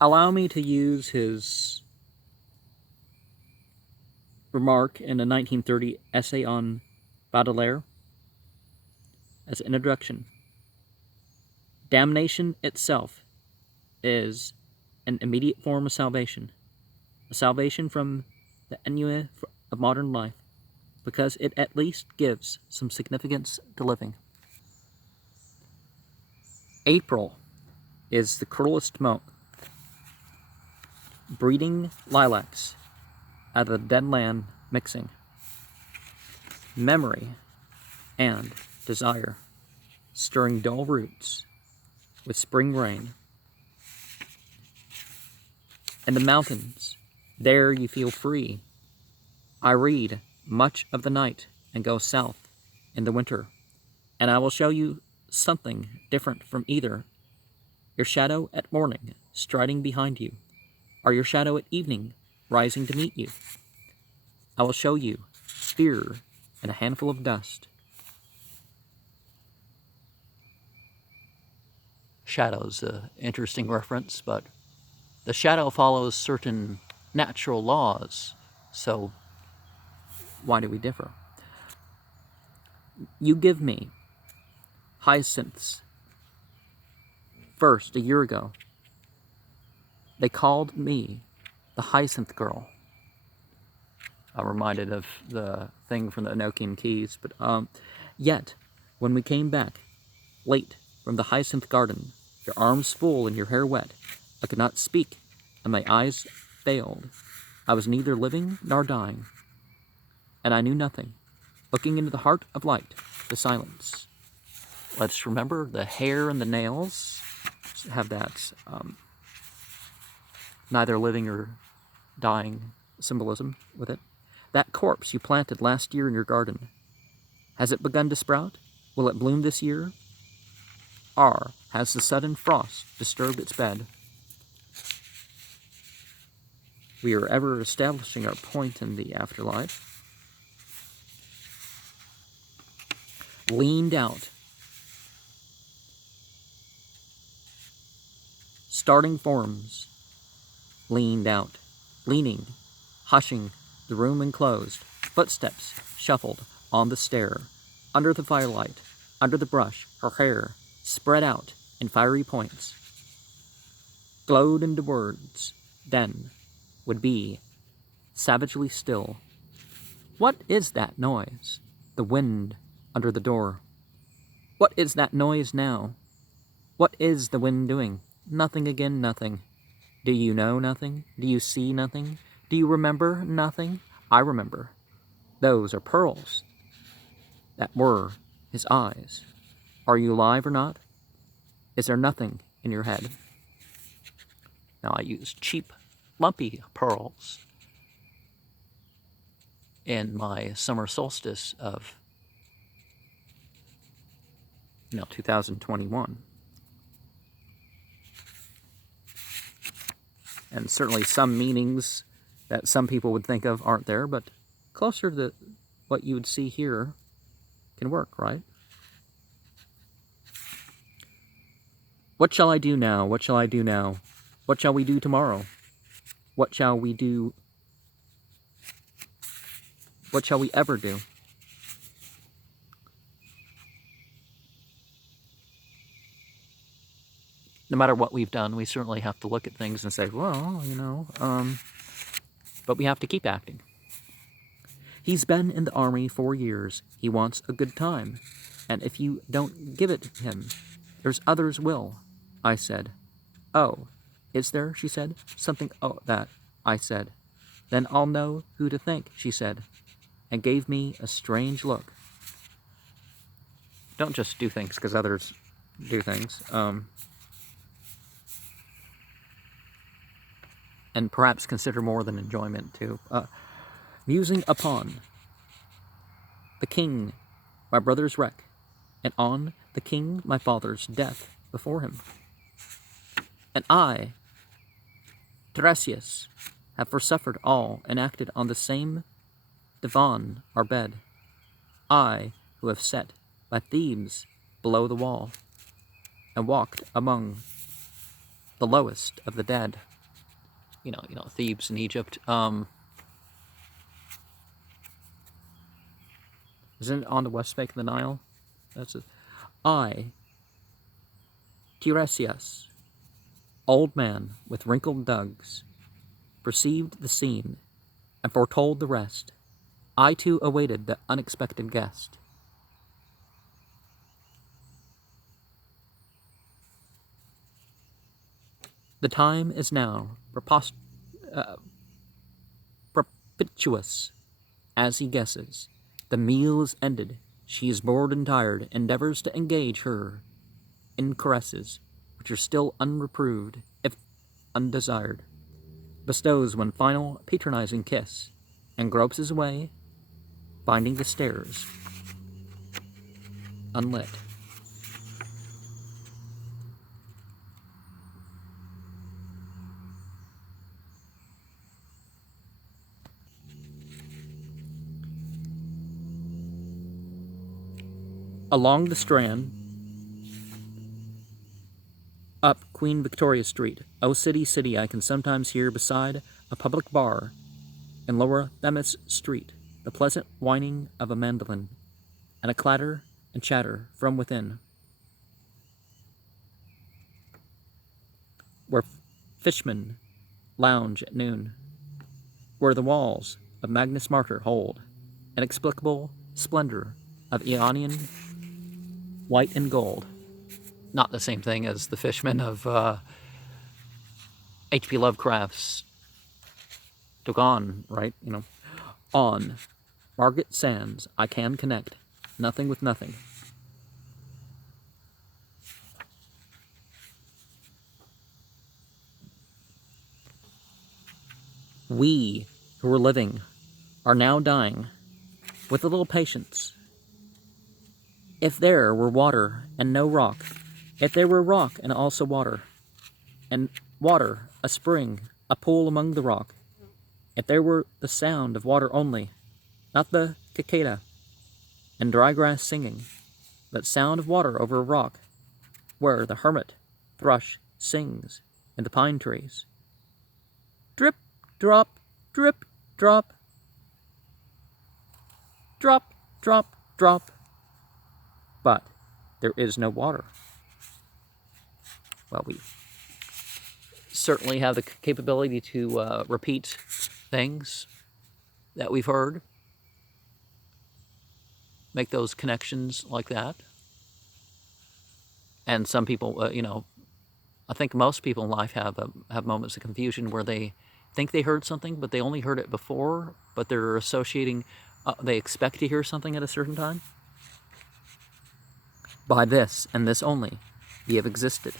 Allow me to use his remark in a 1930 essay on Baudelaire as an introduction. Damnation itself is an immediate form of salvation, a salvation from the ennui of modern life, because it at least gives some significance to living. April is the cruelest month, breeding lilacs out of the dead land mixing. Memory and desire stirring dull roots with spring rain. In the mountains, there you feel free. I read much of the night and go south in the winter, and I will show you something different from either. Your shadow at morning striding behind you, or your shadow at evening rising to meet you. I will show you fear and a handful of dust. Shadow's an interesting reference, but the shadow follows certain natural laws, so why do we differ? You give me hyacinths. First, a year ago, they called me the Hyacinth Girl. I'm reminded of the thing from the Enochian Keys, but yet, when we came back, late from the Hyacinth Garden, your arms full and your hair wet, I could not speak, and my eyes failed. I was neither living nor dying, and I knew nothing. Looking into the heart of light, the silence. Let's remember the hair and the nails have that neither living or dying symbolism with it. That corpse you planted last year in your garden, has it begun to sprout? Will it bloom this year? Or has the sudden frost disturbed its bed? We are ever establishing our point in the afterlife. Leaned out. Starting forms. Leaned out. Leaning. Hushing. The room enclosed. Footsteps shuffled on the stair. Under the firelight. Under the brush. Her hair spread out in fiery points. Glowed into words. Then would be savagely still. What is that noise? The wind under the door. What is that noise now? What is the wind doing? Nothing again, nothing. Do you know nothing? Do you see nothing? Do you remember nothing? I remember. Those are pearls. That were his eyes. Are you alive or not? Is there nothing in your head? Now I use cheap, lumpy pearls in my summer solstice of 2021. And certainly some meanings that some people would think of aren't there, but closer to what you would see here can work, right? What shall I do now? What shall I do now? What shall we do tomorrow? What shall we do? What shall we ever do? No matter what we've done, we certainly have to look at things and say, well, but we have to keep acting. He's been in the army 4 years. He wants a good time. And if you don't give it to him, there's others will, I said. Oh, is there, she said. Something, that, I said. Then I'll know who to thank, she said, and gave me a strange look. Don't just do things because others do things. And perhaps consider more than enjoyment, too. Musing upon the king, my brother's wreck, and on the king, my father's death before him. And I, Tiresias, have forsuffered all and acted on the same divan or bed. I, who have sat by Thebes below the wall, and walked among the lowest of the dead. Thebes in Egypt. Isn't it on the west bank of the Nile? That's it. I, Tiresias, old man with wrinkled dugs, perceived the scene and foretold the rest. I too awaited the unexpected guest. The time is now propitious, as he guesses. The meal is ended. She is bored and tired, endeavors to engage her in caresses, which are still unreproved, if undesired. Bestows one final patronizing kiss, and gropes his way, finding the stairs unlit. Along the Strand, up Queen Victoria Street, O city, city, I can sometimes hear beside a public bar in Lower Themis Street the pleasant whining of a mandolin, and a clatter and chatter from within, where fishmen lounge at noon, where the walls of Magnus Martyr hold inexplicable splendor of Ionian white and gold. Not the same thing as the fishmen of H.P. Lovecraft's Dogon, right? On Margate Sands, I can connect nothing with nothing. We who are living are now dying with a little patience. If there were water and no rock, if there were rock and also water, and water, a spring, a pool among the rock, if there were the sound of water only, not the cicada and dry grass singing, but sound of water over a rock, where the hermit thrush sings in the pine trees. Drip, drop, drip, drop. Drop, drop, drop. But there is no water. Well, we certainly have the capability to repeat things that we've heard, make those connections like that. And some people, I think most people in life have moments of confusion where they think they heard something, but they only heard it before, but they're associating, they expect to hear something at a certain time. By this, and this only, ye have existed.